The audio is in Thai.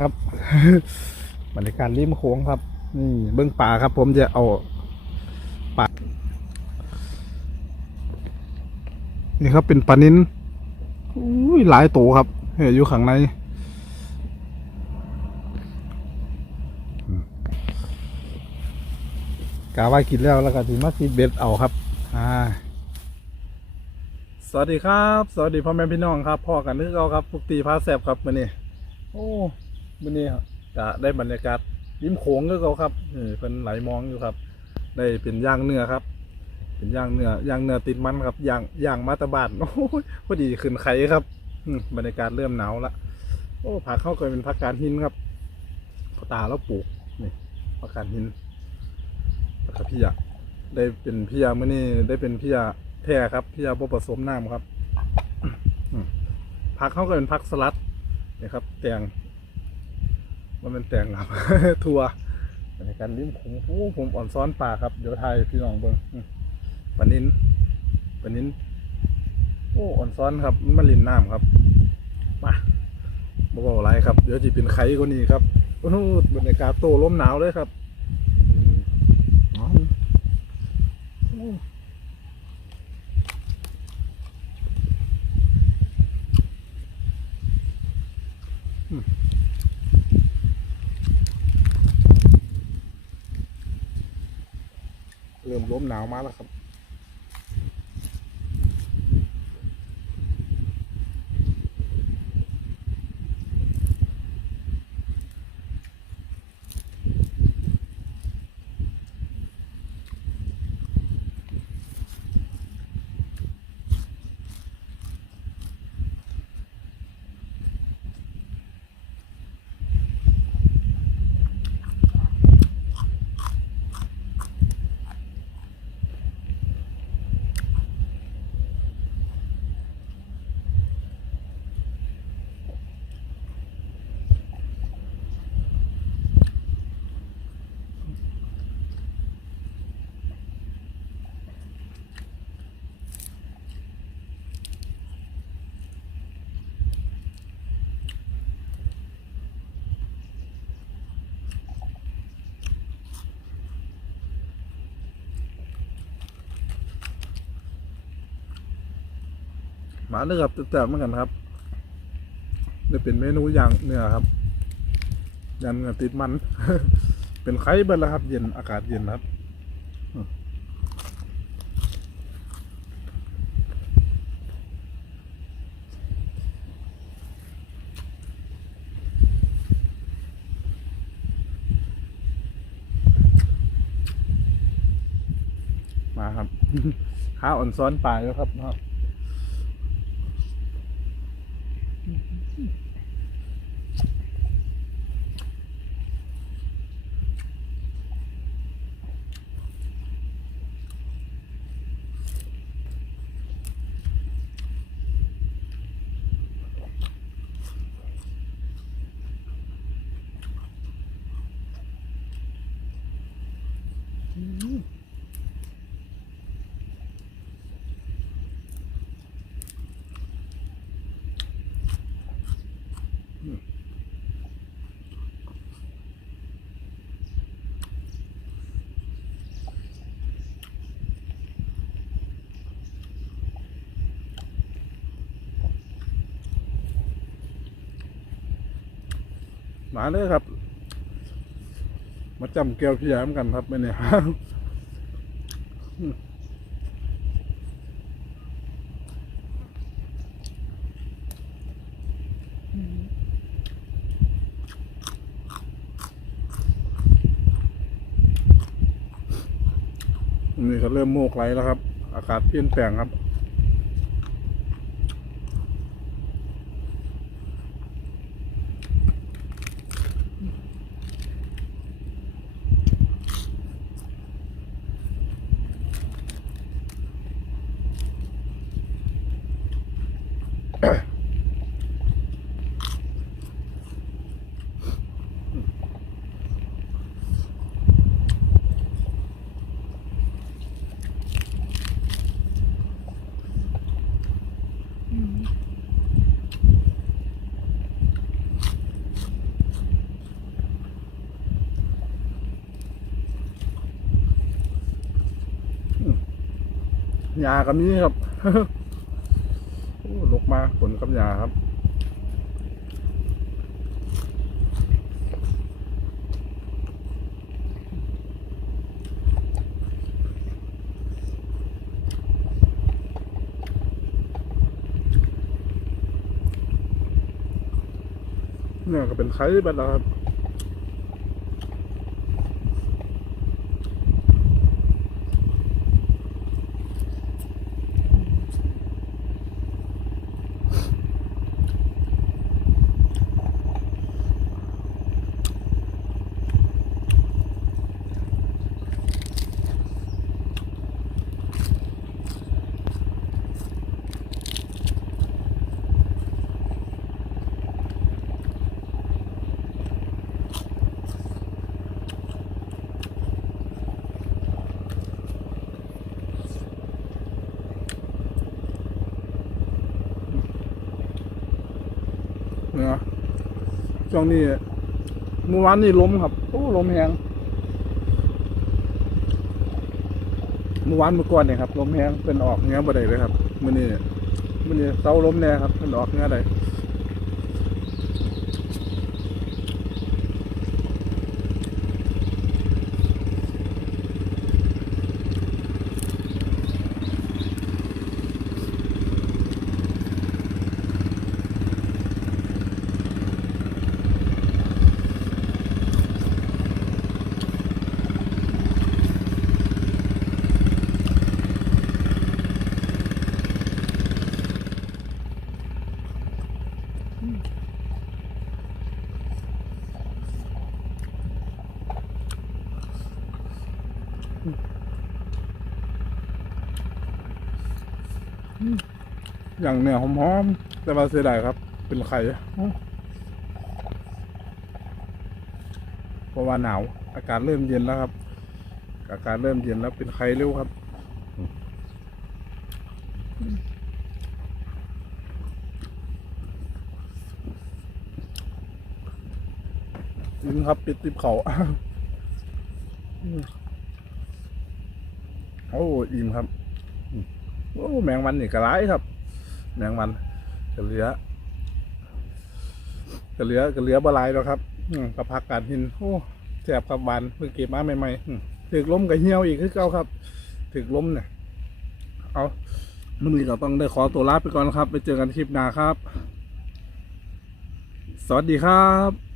ครับบรรยากาศริมโค้งครับนี่เบื้องป่าครับ ผมจะเอาป่านี่ครับเป็นปลานินอุ้ยหลายตัวครับเฮ้ยอยู่ข้างในกาว่ากินแล้วแล้วก็ถึมาซีเบ็ดเอาครับอ่าสวัสดีครับ สวัสดีพ่อแม่พี่น้องครับพ่อกันนึกเอาครับปุกตีพาแซบครับมื่อนี้โอ้ มื่อนี้จะได้บรรยากาศริมโขงก็เขาครับนี่เป็นไหลมองอยู่ครับ ได้เป็นย่างเนื้อครับ เป็นย่างเนื้อย่างเนื้อติดมันครับย่างย่างมาตาบานโอ้ยพอดีขึ้นไข่ครับบรรยากาศเริ่มหนาวละโอ้ผักเข้าก็เป็นผักกาดหินครับพอตาแล้วปลูกนี่ผักกาดหินแล้วก็พี่ยาได้เป็นพี่ยาเมื่อนี้ได้เป็นพี่ยาแท้ครับพี่ยาบ่ผสมน้ำครับผักเข้าก็เป็นผักสลัดนี่ครับ แตง มันเป็นแตงครับ ทัวร์ในการลิ้มผมโอ้ผมอ่อนซ้อนปลาครับ เดี๋ยวไทยพี่น้องเบิ้งปนินปนินโอ้อ่อนซ้อนครับ มันมาลินน้ำครับมาบ่บอกอะไรครับ เดี๋ยวจะเป็นไข่กว่านี้ครับโอ้โหบรรยากาศโตล้มหนาวเลยครับอืมอ๋อโอ้ เริ่มล้มหนาวมาแล้วครับ มาเนื้อครับแต่เหมือนกันครับจะเป็นเมนูย่างเนื้อครับย่างเนื้อติดมัน เป็นไข่เบิดแล้วครับ เย็นอากาศเย็นครับมาครับข้าวอ่อนซ้อนปลาแล้วครับเนาะ มาเลยครับ มาจำแก้วพี่ยามกันครับไม่เนี่ยนี่ก็เริ่มโมกไหลแล้วครับ อากาศเปลี่ยนแปลงครับ หญ้ากับนี้ครับหลกมาฝนกับหญ้าครับเนี่ยก็เป็นไข่ไปแล้วครับ เนี่ย ช่วงนี้เมื่อวานนี่ลมครับโอ้ลมแหงเมื่อวานเมื่อก่อนเนี่ยครับลมแหงเป็นออกเงี้ยบ่ได้เลยครับมื่อนี้มื่อนี้เสาลมแน่ครับเป็นออกเงี้ยได้ อย่างเนื้อหอมๆแต่ว่าเสียดายครับ เป็นไข่เพราะว่าหนาว อากาศเริ่มเย็นแล้วครับ อากาศเริ่มเย็นแล้วเป็นไข่เร็วครับยิ้มครับปิดติบเขา โอ้อิ่มครับโอ้แมงวันนี่กระไรครับ แมงวันกระเหลือกระเหลือกระเหลือบลายแล้วครับกระพักการหินโอ้แสบกับบานเพิ่งเก็บมาใหม่ๆถึกล้มกับเหี่ยวอีกคือเก่าครับ ถึกล้มเนี่ยเอามื่อนี้เราต้องได้ขอตัวลาไปก่อนครับ ไปเจอกันคลิปหน้าครับ สวัสดีครับ